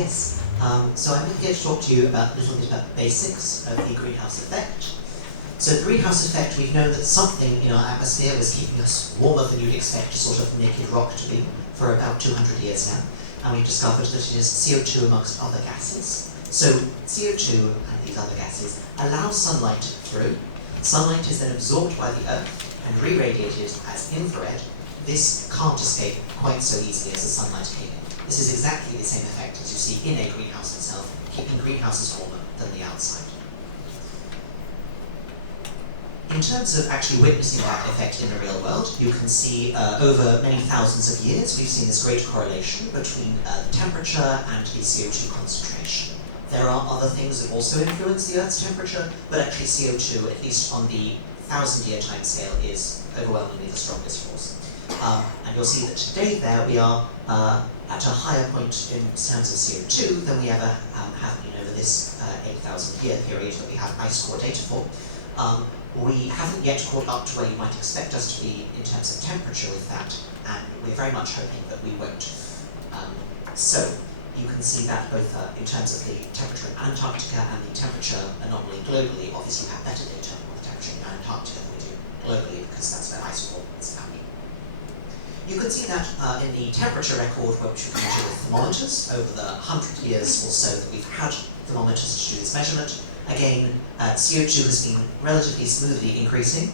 Yes, so I'm here to talk to you a little bit about the basics of the greenhouse effect. So the greenhouse effect, we've known that something in our atmosphere was keeping us warmer than you'd expect a sort of naked rock to be for about 200 years now. And we've discovered that it is CO2 amongst other gases. So CO2 and these other gases allow sunlight through. Sunlight is then absorbed by the Earth and re-radiated as infrared. This can't escape quite so easily as the sunlight came in. This is exactly the same effect as you see in a greenhouse itself, keeping greenhouses warmer than the outside. In terms of actually witnessing that effect in the real world, you can see over many thousands of years, we've seen this great correlation between the temperature and the CO2 concentration. There are other things that also influence the Earth's temperature, but actually CO2, at least on the 1,000-year timescale, is overwhelmingly the strongest force. And you'll see that today there we are at a higher point in terms of CO2 than we ever have been over this 8,000-year period that we have ice core data for. We haven't yet caught up to where you might expect us to be in terms of temperature with that, and we're very much hoping that we won't. So you can see that both in terms of the temperature in Antarctica and the temperature anomaly globally. Obviously we have better data on the temperature in Antarctica than we do globally, because that's where ice core is found. You can see that in the temperature record, which we can measure with thermometers over the 100 years or so that we've had thermometers to do this measurement. Again, CO2 has been relatively smoothly increasing.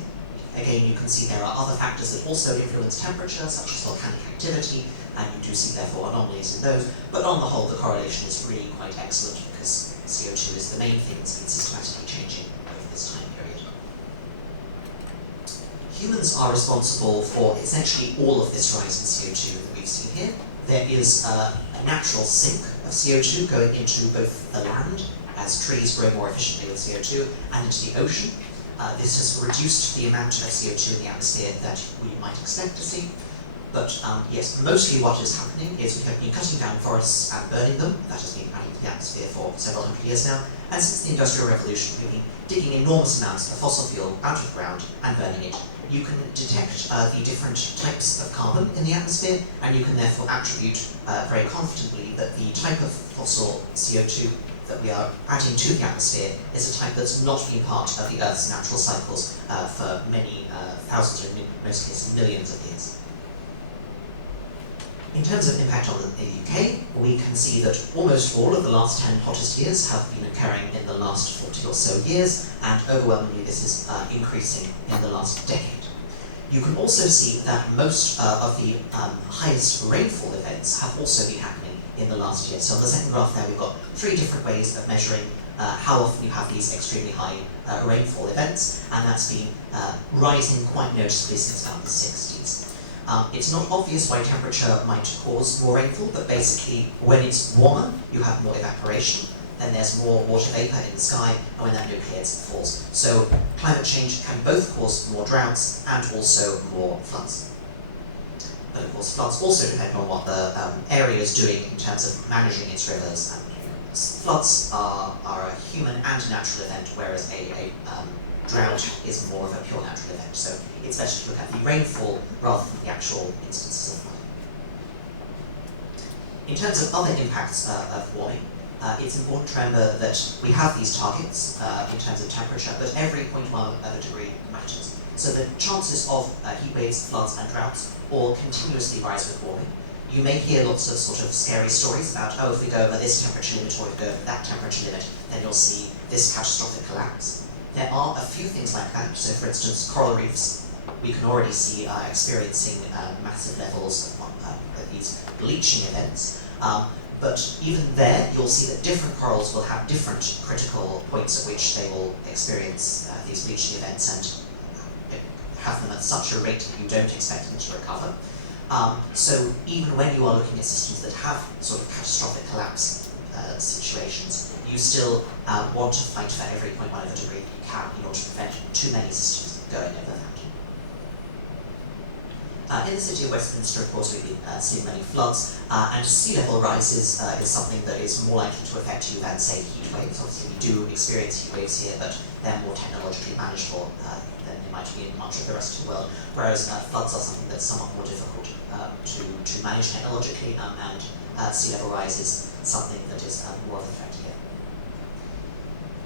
Again, you can see there are other factors that also influence temperature, such as volcanic activity, and you do see therefore anomalies in those. But on the whole, the correlation is really quite excellent, because CO2 is the main thing that's been systematically changing over this time period. Humans are responsible for essentially all of this rise in CO2 that we've seen here. There is a natural sink of CO2 going into both the land, as trees grow more efficiently with CO2, and into the ocean. This has reduced the amount of CO2 in the atmosphere that we might expect to see. But yes, mostly what is happening is we have been cutting down forests and burning them. That has been adding to the atmosphere for several hundred years now. And since the Industrial Revolution, we've been digging enormous amounts of fossil fuel out of the ground and burning it. You can detect the different types of carbon in the atmosphere, and you can therefore attribute very confidently that the type of fossil CO2 that we are adding to the atmosphere is a type that's not been part of the Earth's natural cycles for many thousands, or in most cases millions of years. In terms of impact on the UK, we can see that almost all of the last 10 hottest years have been occurring in the last 40 or so years, and overwhelmingly this is increasing in the last decade. You can also see that most of the highest rainfall events have also been happening in the last year. So on the second graph there, we've got 3 different ways of measuring how often you have these extremely high rainfall events, and that's been rising quite noticeably since about the 60s. It's not obvious why temperature might cause more rainfall, but basically when it's warmer, you have more evaporation, then there's more water vapor in the sky, and when that nucleates, it falls. So climate change can both cause more droughts and also more floods. But of course, floods also depend on what the area is doing in terms of managing its rivers. And floods are a human and natural event, whereas a drought is more of a pure natural event. So it's better to look at the rainfall rather than the actual instances of flooding. In terms of other impacts of warming, it's important to remember that we have these targets in terms of temperature, but every 0.1 of a degree matters. So the chances of heat waves, floods, and droughts all continuously rise with warming. You may hear lots of sort of scary stories about, oh, if we go over this temperature limit or if we go over that temperature limit, then you'll see this catastrophic collapse. There are a few things like that. So for instance, coral reefs, we can already see experiencing massive levels of these bleaching events. But even there, you'll see that different corals will have different critical points at which they will experience these bleaching events and have them at such a rate that you don't expect them to recover. So even when you are looking at systems that have sort of catastrophic collapse situations, you still want to fight for every 0.1 of a degree that you can in order to prevent too many systems going over that. In the city of Westminster, of course, we've been seeing many floods, and sea level rise is something that is more likely to affect you than, say, heat waves. Obviously, we do experience heat waves here, but they're more technologically manageable than they might be in much of the rest of the world, whereas floods are something that's somewhat more difficult to manage technologically, and sea level rise is something that is more of a threat here.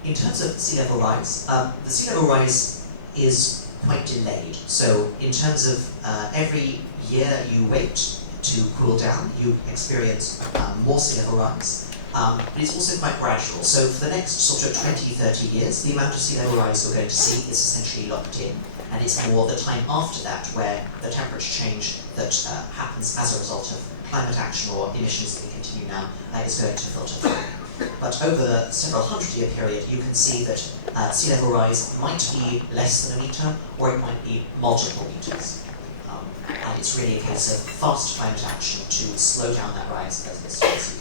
In terms of sea level rise, the sea level rise is quite delayed. So in terms of every year you wait to cool down, you experience more sea level rise. But it's also quite gradual. So for the next sort of 20, 30 years, the amount of sea level rise you're going to see is essentially locked in. And it's more the time after that where the temperature change that happens as a result of climate action or emissions that we continue now is going to filter through. But over the several hundred-year period, you can see that sea level rise might be less than a metre, or it might be multiple metres. And it's really a case of fast climate action to slow down that rise as fast as you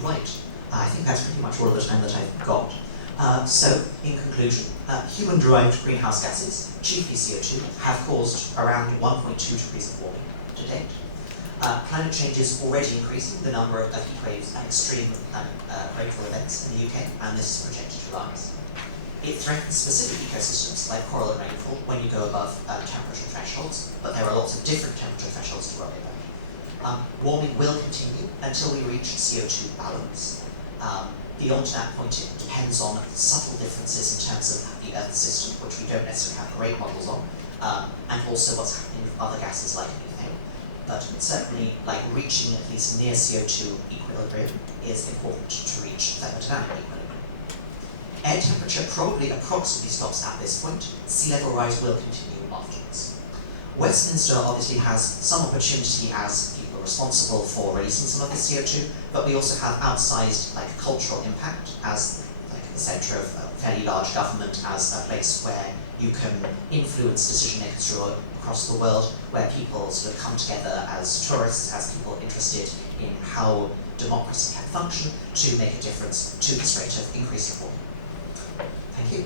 can. Right, I think that's pretty much all of the time that I've got. So, in conclusion, human-derived greenhouse gases, chiefly CO2, have caused around 1.2 degrees of warming to date. Climate change is already increasing the number of heat waves and extreme rainfall events in the UK, and this is projected to rise. It threatens specific ecosystems like coral and rainfall when you go above temperature thresholds, but there are lots of different temperature thresholds to worry about. Warming will continue until we reach CO2 balance. Beyond that point, it depends on subtle differences in terms of the Earth system, which we don't necessarily have great models on, and also what's happening with other gases like methane. But certainly, like reaching at least near CO2 equilibrium is important to reach thermodynamic equilibrium. Air temperature probably approximately stops at this point. Sea level rise will continue afterwards. Westminster obviously has some opportunity as people responsible for releasing some of the CO2, but we also have outsized cultural impact as the centre of a fairly large government, as a place where you can influence decision makers across the world, where people sort of come together as tourists, as people interested in how democracy can function to make a difference to this rate of increasing warming. Thank you.